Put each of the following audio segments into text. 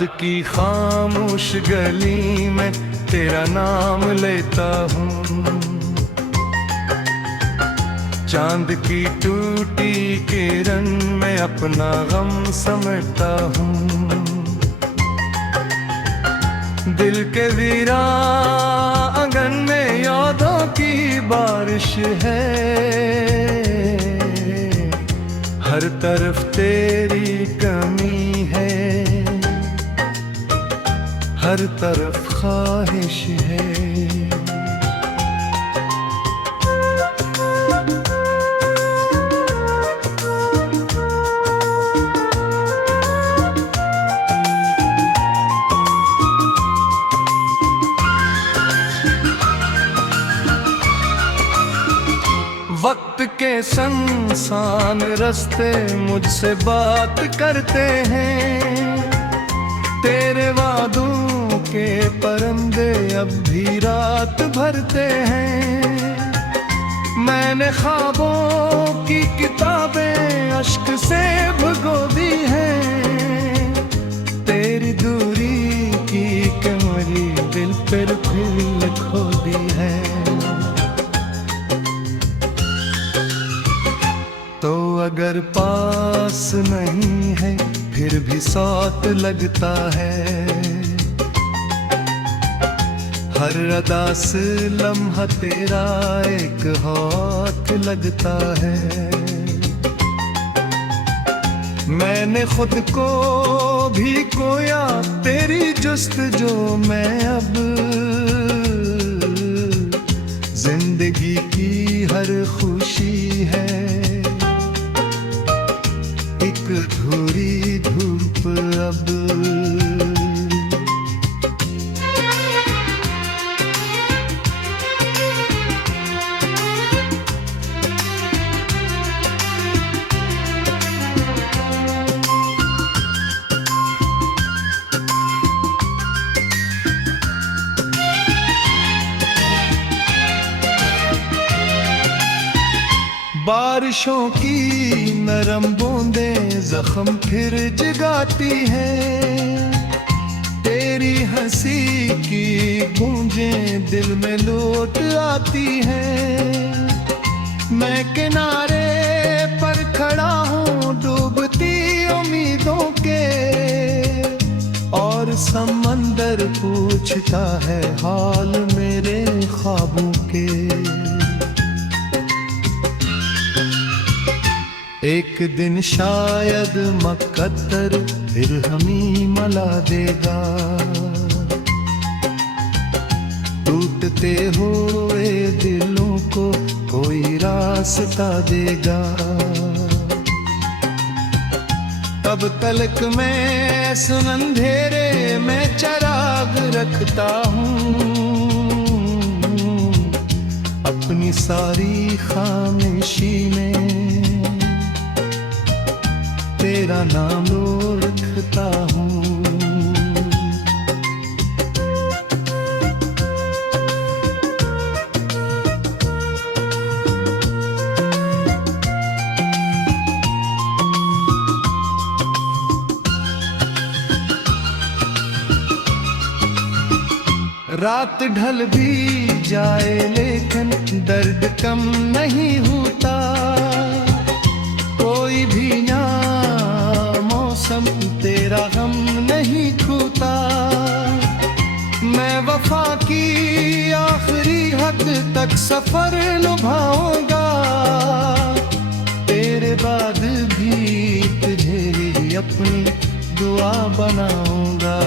रात की खामोश गली में तेरा नाम लेता हूँ, चांद की टूटी किरण में अपना गम समेटता हूँ। दिल के वीरा आंगन में यादों की बारिश है, हर तरफ तेरी कमी है, हर तरफ ख्वाहिश है। वक्त के संसान रास्ते मुझसे बात करते हैं, तेरे वादों के परिंदे अब भी रात भरते हैं। मैंने ख्वाबों की किताबें अश्क से भगो दी हैं, तेरी दूरी की कमरी दिल पर फिर खो दी है। तो अगर पास नहीं है फिर भी साथ लगता है, हर अदा से लम्हा तेरा एक हाथ लगता है। मैंने खुद को भी खोया तेरी जुस्तजू में, अब जिंदगी की हर खुशी है एक अधूरी धूप अब। बारिशों की नरम बूंदें जख्म फिर जगाती हैं, तेरी हंसी की गूंजें दिल में लौट आती हैं। मैं किनारे पर खड़ा हूँ डूबती उम्मीदों के, और समंदर पूछता है हाल मेरे ख्वाबों के। एक दिन शायद मकद्दर फिर हमें मला देगा, टूटते हुए दिलों को कोई रास्ता देगा। तब तलक मैं सुन अंधेरे में चिराग रखता हूँ, अपनी सारी खामोशी में तेरा नाम रखता हूँ। रात ढल भी जाए लेकिन दर्द कम नहीं होता, कोई भी ना मौसम तेरा हम नहीं छूता। मैं वफा की आखिरी हद तक सफर निभाऊंगा, तेरे बाद भी तुझे ही अपनी दुआ बनाऊंगा।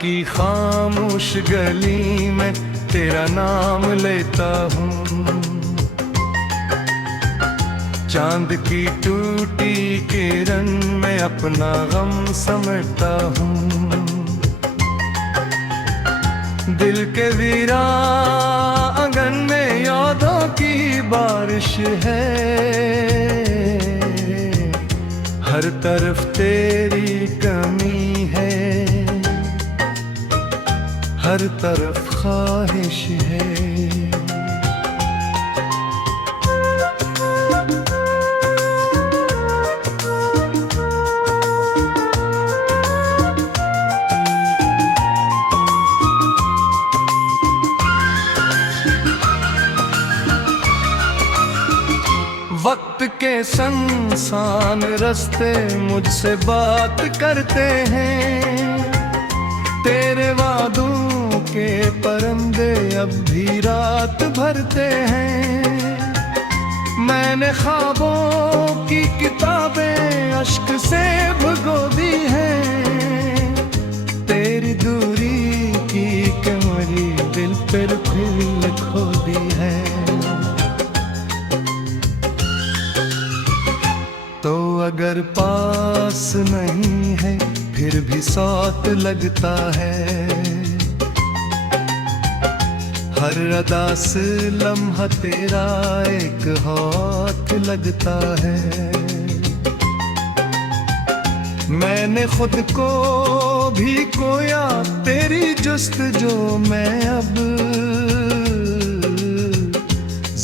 की खामोश गली में तेरा नाम लेता हूँ, चांद की टूटी किरण में अपना गम समेटता हूँ। दिल के वीरा आंगन में यादों की बारिश है, हर तरफ तेरी कमी है, हर तरफ ख्वाहिश है। वक्त के संसान रास्ते मुझसे बात करते हैं, तेरे वादों के परिंदे अब भी रात भरते हैं। मैंने ख्वाबों की किताबें अश्क से भगो दी हैं, तेरी दूरी की कमरी दिल पर फिर खो दी है। तो अगर पास नहीं है फिर भी साथ लगता है, हर अदा से लम्हा तेरा एक हाथ लगता है। मैंने खुद को भी खोया तेरी जुस्तजू में, अब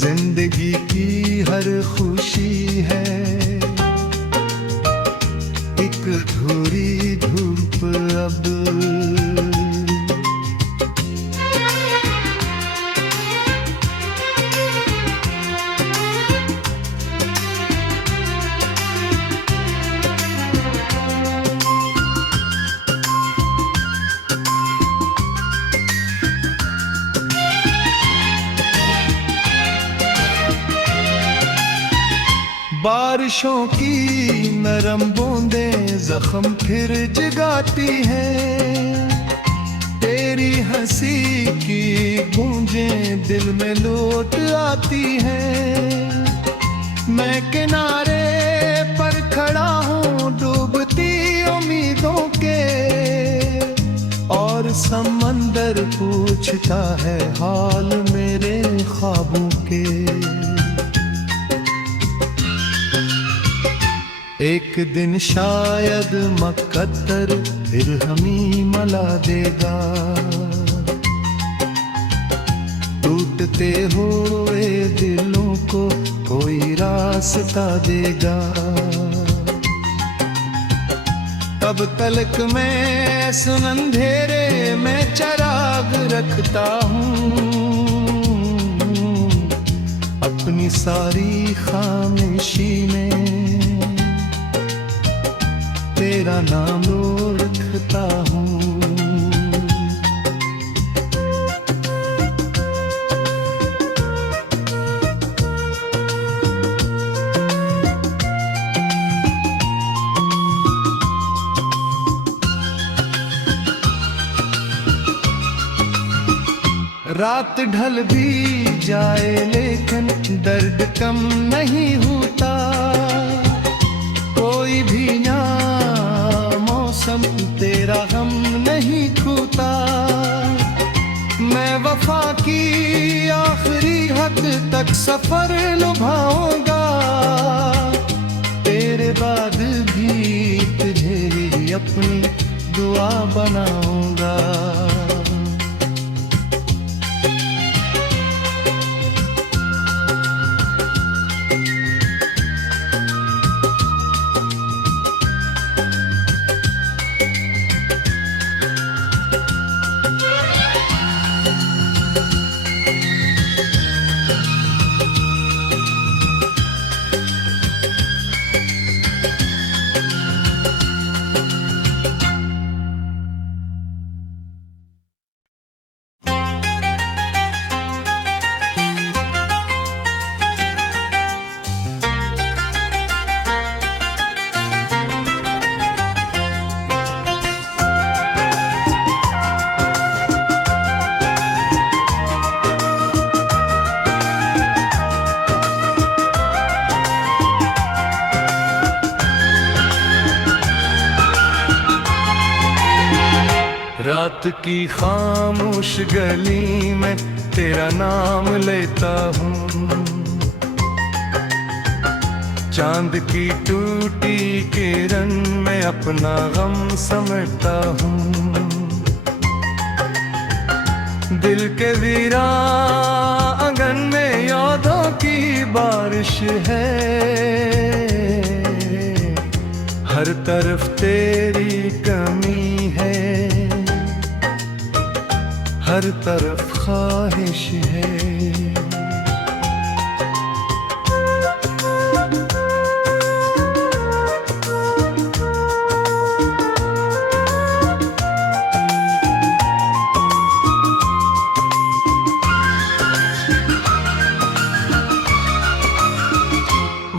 जिंदगी की हर खुशी है एक अधूरी धूप अब। बारिशों की नरम बूंदें जख्म फिर जगाती हैं, तेरी हंसी की गूंजें दिल में लौट आती हैं। मैं किनारे पर खड़ा हूँ डूबती उम्मीदों के, और समंदर पूछता है हाल मेरे ख्वाबों के। एक दिन शायद मकद्दर फिर हमी मला देगा, टूटते हुए दिलों को कोई रास्ता देगा। तब तलक मैं सुन अंधेरे में चिराग रखता हूँ, अपनी सारी खामोशी में तेरा नाम लिखता हूँ। रात ढल भी जाए लेकिन दर्द कम नहीं होता, कोई भी ना मौसम तेरा हम नहीं छूता। मैं वफा की आखिरी हद तक सफर निभाऊंगा, तेरे बाद भी तुझे अपनी दुआ बनाऊंगा। रात की खामोश गली में तेरा नाम लेता हूँ, चांद की टूटी किरण में अपना गम समेटता हूँ। दिल के वीरा आंगन में यादों की बारिश है, हर तरफ तेरी कमी है, हर तरफ ख्वाहिश है।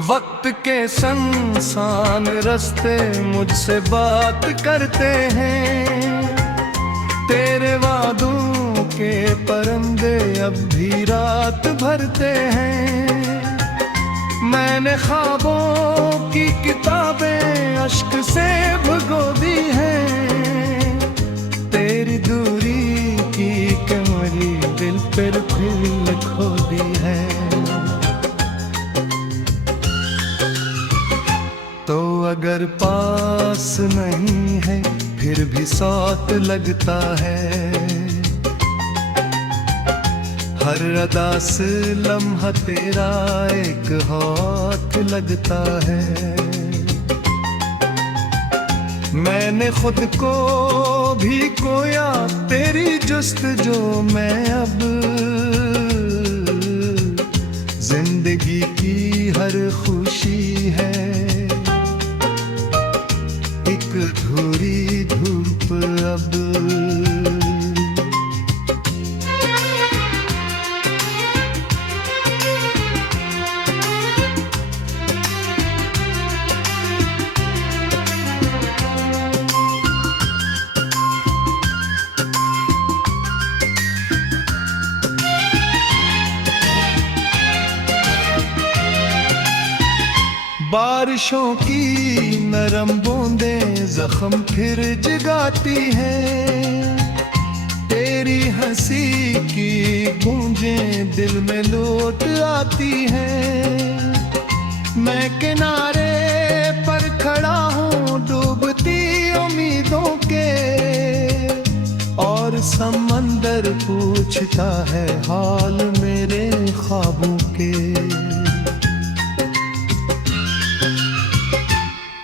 वक्त के संसान रास्ते मुझसे बात करते हैं, तेरे वादों के परिंदे अब भी रात भरते हैं। मैंने ख्वाबों की किताबें अश्क से भिगो दी हैं, तेरी दूरी की कमरी दिल पर फिर खो दी है। तो अगर पास नहीं है फिर भी साथ लगता है, हर अदा से लम्हा तेरा एक हाथ लगता है। मैंने खुद को भी खोया तेरी जुस्तजू में, अब जिंदगी की हर खुशी है एक अधूरी धूप अब। बारिशों की नरम बूंदें जख्म फिर जगाती हैं, तेरी हंसी की गूंजें दिल में लौट आती हैं। मैं किनारे पर खड़ा हूँ डूबती उम्मीदों के, और समंदर पूछता है हाल मेरे ख्वाबों के।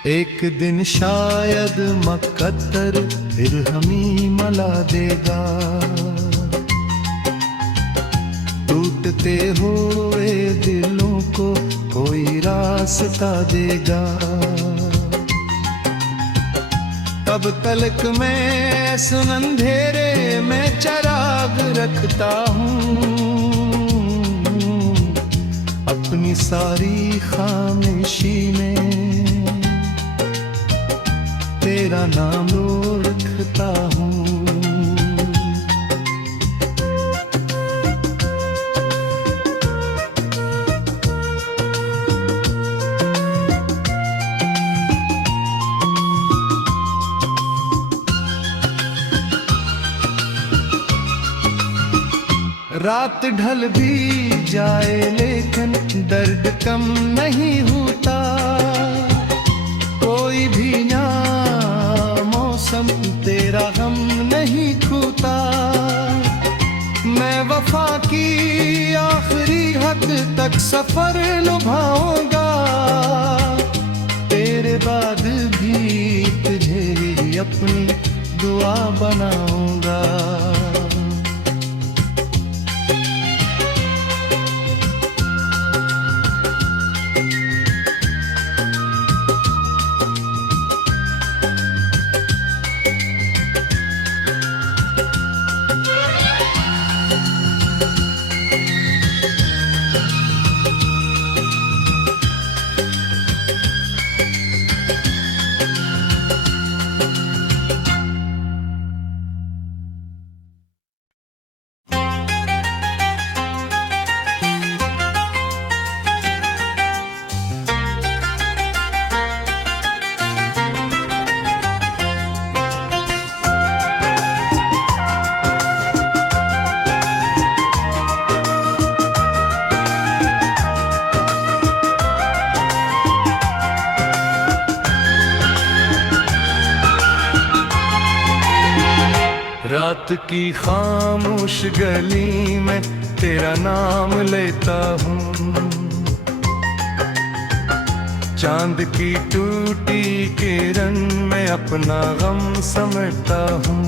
एक दिन शायद मकद्दर फिर हमें मला देगा, टूटते हुए दिलों को कोई रास्ता देगा। तब तलक मैं सुन अंधेरे में चिराग रखता हूँ, अपनी सारी खामोशी में तेरा नाम रखता हूँ। रात ढल भी जाए लेकिन दर्द कम नहीं होता, कोई भी मौसम तेरा हम नहीं छूता। मैं वफा की आखिरी हद तक सफर निभाऊंगा, तेरे बाद भी तुझे अपनी दुआ बनाऊंगा। रात की खामोश गली में तेरा नाम लेता हूँ, चांद की टूटी किरण में अपना गम समेटता हूँ।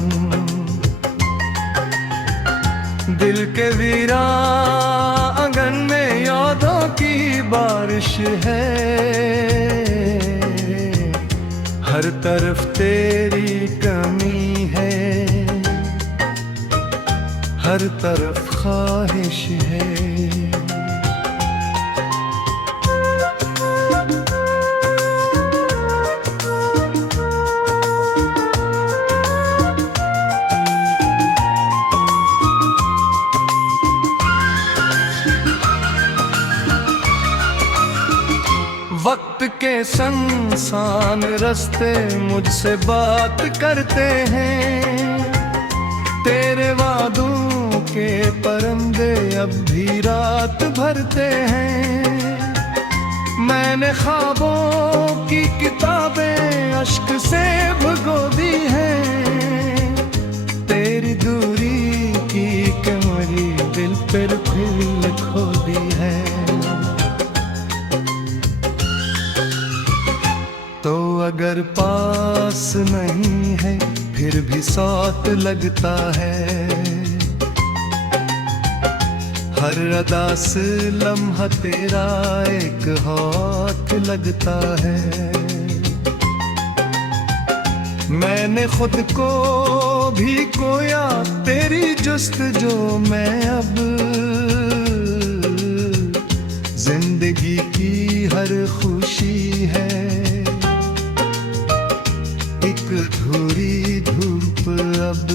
दिल के वीरा आंगन में यादों की बारिश है, हर तरफ तेरी कमी है, हर तरफ ख्वाहिश है। वक्त के संसान रास्ते मुझसे बात करते हैं, तेरे वादों के परिंदे अब भी रात भरते हैं। मैंने ख्वाबों की किताबें अश्क से भगो दी हैं, तेरी दूरी की कमरी दिल पर फिर खो दी है। तो अगर पास नहीं है फिर भी साथ लगता है, हर अदा से लम्हा तेरा एक हाथ लगता है। मैंने खुद को भी खोया तेरी जुस्तजू में, अब जिंदगी की हर खुशी है एक अधूरी धूप अब।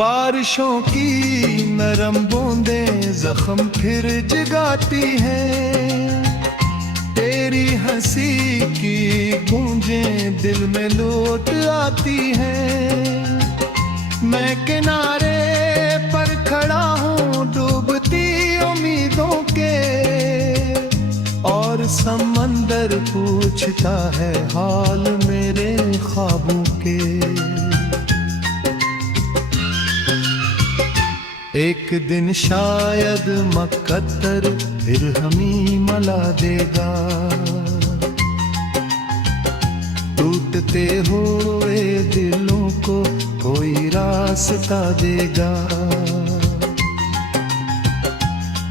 बारिशों की नरम बूंदें जख्म फिर जगाती हैं, तेरी हंसी की गूंजें दिल में लौट आती हैं। मैं किनारे पर खड़ा हूँ डूबती उम्मीदों के, और समंदर पूछता है हाल मेरे ख्वाबों के। एक दिन शायद मकद्दर फिर हमी मला देगा, टूटते हुए दिलों को कोई रास्ता देगा।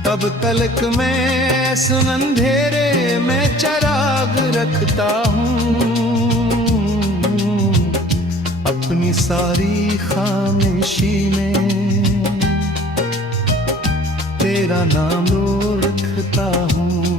तब तलक मैं सुन अंधेरे में चिराग रखता हूँ, अपनी सारी खामोशी में तेरा नाम लो रखता हूँ।